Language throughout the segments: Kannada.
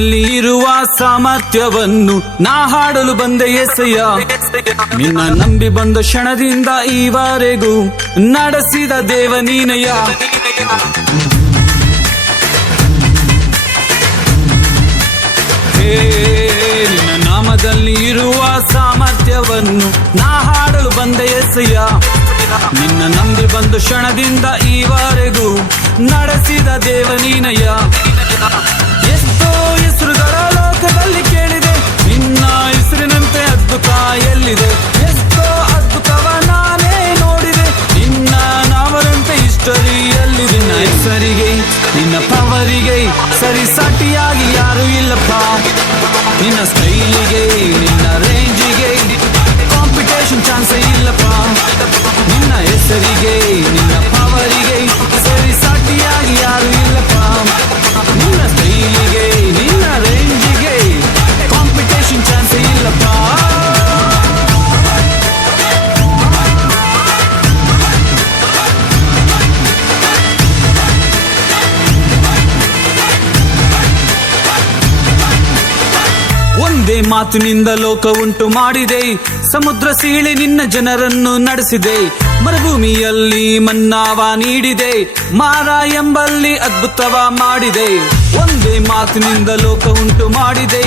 ನಾಮದಲ್ಲಿ ಇರುವ ಸಾಮರ್ಥ್ಯವನ್ನು ನಾ ಹಾಡಲು ಬಂದೆ యేసయ్య. ನಿನ್ನ ನಂಬಿ ಬಂದ ಕ್ಷಣದಿಂದ ಈವರೆಗೂ ನಡೆಸಿದ ದೇವ ನೀನಯ್ಯ. ನಿನ್ನ ನಾಮದಲ್ಲಿ ಇರುವ ಸಾಮರ್ಥ್ಯವನ್ನು ನಾ ಹಾಡಲು ಬಂದ యేసయ్య. ನಿನ್ನ ನಂಬಿ ಬಂದ ಕ್ಷಣದಿಂದ ಈವರೆಗೂ ನಡೆಸಿದ ದೇವ ನೀನಯ್ಯ. ಎಷ್ಟೋ ಹೆಸರುಗಳ ಲೋಕದಲ್ಲಿ ಕೇಳಿದೆ, ನಿನ್ನ ಹೆಸರಿನಂತೆ ಅದ್ಭುತ ಎಲ್ಲಿದೆ. ಎಷ್ಟೋ ಅದ್ಭುತವ ನಾನೇ ನೋಡಿದೆ, ನಿನ್ನ ನಾಮದಂತೆ ಹಿಸ್ಟರಿಯಲ್ಲಿ. ನಿನ್ನ ಹೆಸರಿಗೆ ನಿನ್ನ ಪವರಿಗೆ ಸರಿ ಸಾಟಿಯಾಗಿ ಯಾರು ಇಲ್ಲಪ್ಪ. ನಿನ್ನ ಸ್ಟೈಲಿಗೆ ನಿನ್ನ ರೇಂಜಿಗೆ ಕಾಂಪಿಟೇಷನ್ ಚಾನ್ಸ್ ಇಲ್ಲಪ್ಪ. ನಿನ್ನ ಹೆಸರಿಗೆ ನಿನ್ನ ಪವರಿಗೆ ಸರಿ ಸಾಟಿಯಾಗಿ ಯಾರು ಇಲ್ಲಪ್ಪ. ನಿನ್ನ ಸ್ಟೈಲಿಗೆ ನಿನ್ನ ರೇಂಜಿಗೆ ಕಾಂಪಿಟೇಷನ್ ಚಾನ್ಸ್ ಇಲ್ಲಪ್ಪ. ಒಂದೇ ಮಾತಿನಿಂದ ಲೋಕ ಉಂಟು ಮಾಡಿದೆ, ಸಮುದ್ರ ಸೀಳಿ ನಿನ್ನ ಜನರನ್ನು ನಡೆಸಿದೆ. ಮರುಭೂಮಿಯಲ್ಲಿ ಮನ್ನಾವ ನೀಡಿದೆ, ಮಾರ ಎಂಬಲ್ಲಿ ಅದ್ಭುತವ ಮಾಡಿದೆ. ಒಂದೇ ಮಾತಿನಿಂದ ಲೋಕ ಉಂಟು ಮಾಡಿದೆ,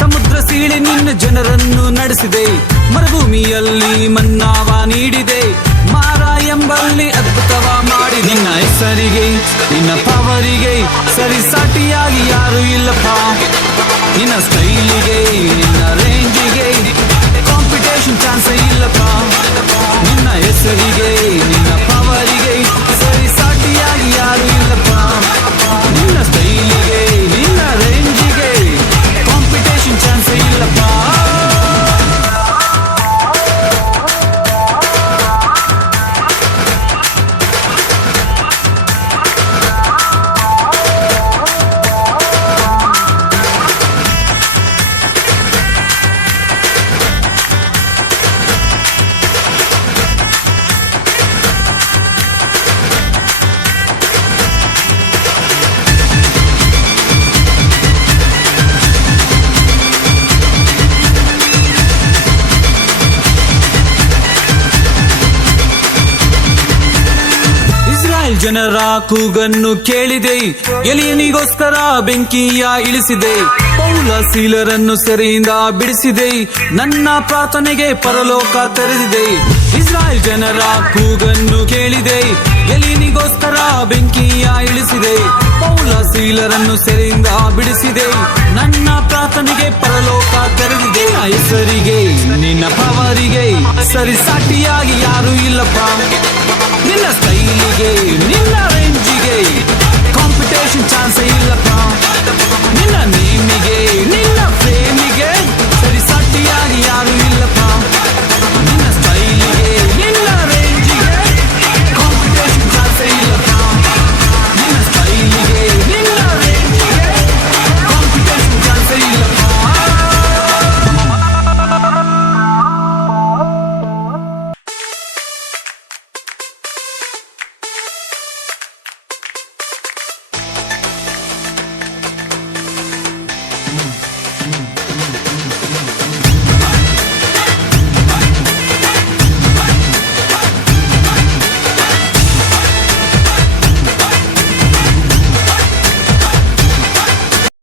ಸಮುದ್ರ ಸೀಳಿ ನಿನ್ನ ಜನರನ್ನು ನಡೆಸಿದೆ. ಮರುಭೂಮಿಯಲ್ಲಿ ಮನ್ನಾವ ನೀಡಿದೆ, ಮಾರ ಎಂಬಲ್ಲಿ ಅದ್ಭುತವ ಮಾಡಿ. ನಿನ್ನ ಹೆಸರಿಗೆ ನಿನ್ನ ಪವರಿಗೆ ಸರಿ ಸಾಟಿಯಾಗಿ ಯಾರು ಇಲ್ಲಪ್ಪ. ನಿನ್ನ ಸ್ಟೈಲಿಗೆ ನಿನ್ನ ರೇಂಜಿಗೆ ಕಾಂಪಿಟೇಷನ್ ಚಾನ್ಸ್ ಇಲ್ಲಪ್ಪ. ನಿನ್ನ ಹೆಸರಿಗೆ ನಿನ್ನ ಪವರಿಗೆ ಸರಿ ಸಾಟಿಯಾಗಿ ಯಾರು ಇಲ್ಲಪ್ಪ. ನಿನ್ನ ಸ್ಟೈಲಿಗೆ ನಿನ್ನ ರೇಂಜಿಗೆ ಕಾಂಪಿಟೇಷನ್ ಚಾನ್ಸ್ ಇಲ್ಲಪ್ಪ. ಜನರ ಕೂಗನ್ನು ಕೇಳಿದೆ, ಎಲಿಯನಿಗೋಸ್ಕರ ಬೆಂಕಿಯ ಇಳಿಸಿದೆ. ಪೌಲ ಸೀಲರನ್ನು ಸೆರೆಯಿಂದ ಬಿಡಿಸಿದೆ, ನನ್ನ ಪ್ರಾರ್ಥನೆಗೆ ಪರಲೋಕ ತೆರೆದಿದೆ. ಇಸ್ರಾಯೇಲ್ ಜನರ ಕೂಗನ್ನು ಕೇಳಿದೆ, ಎಲಿಯನಿಗೋಸ್ಕರ ಬೆಂಕಿಯ ಇಳಿಸಿದೆ. ಪೌಲ ಸೀಲರನ್ನು ಸೆರೆಯಿಂದ ಬಿಡಿಸಿದೆ, ನನ್ನ ಪ್ರಾರ್ಥನೆಗೆ ಪರಲೋಕ ತೆರೆದಿದೆ. ಹೆಸರಿಗೆ ನಿನ್ನ ಪವರಿಗೆ ಸರಿ ಸಾಟಿಯಾಗಿ ಯಾರು ಇಲ್ಲಪ್ಪ. ನಿನ್ನ ಸ್ಟೈಲಿಗೆ